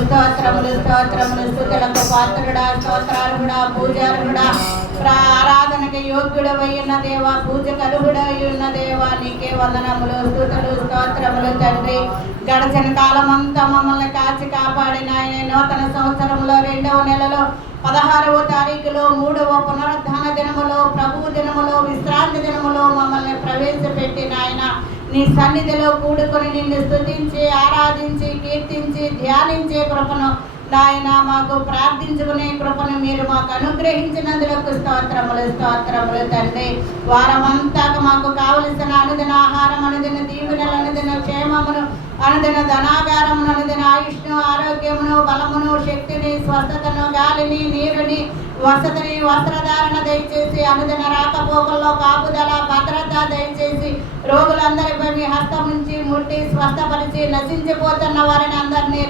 స్తోత్రములు స్తోత్రములు స్తుతులకు పాత్రుడా, స్తోత్రాలుడా, పూజారుడా, ఆరాధనకి యోగ్యుడవై ఉన్న దేవా, పూజకు అర్హుడై ఉన్న దేవా, నీకే వందనములు, స్తుతులు, స్తోత్రములు తండ్రి. గడచిన కాలం అంతా మమ్మల్ని కాచి కాపాడిన ఆయన నూతన సంవత్సరంలో 2వ నెలలో 16వ తారీఖులో 3వ పునరుద్ధాన దినములో, ప్రభు దినములో, విశ్రాంతి దినములో మమ్మల్ని ప్రవేశపెట్టిన ఆయన నీ సన్నిధిలో కూడుకొని నిన్ను స్తుతించి, ఆరాధించి, కీర్తించి, ధ్యానించే కృపను నాయన మాకు ప్రార్థించుకునే కృపను మీరు మాకు అనుగ్రహించినందుకు స్తోత్రములు స్తోత్రములు తండ్రి. వారమంతా మాకు కావలసిన అనుదిన ఆహారం, అనుదిన దీవెనలు, అనుదిన క్షేమమును, అనుదిన ధనాగారమును, అనుదిన ఆయుష్ను, ఆరోగ్యమును, బలమును, శక్తిని, స్వస్థతను, గాలిని, నీరుని, వసతిని, వస్త్రధారణ దయచేసి, అనుదిన రాకపోకల్లో కాపుదల, భద్రత దయచేసి, రోగులందరిపై మీ హస్తం నుంచి ముట్టి స్వస్థపరిచి, నశించిపోతున్న వారిని అందరినీ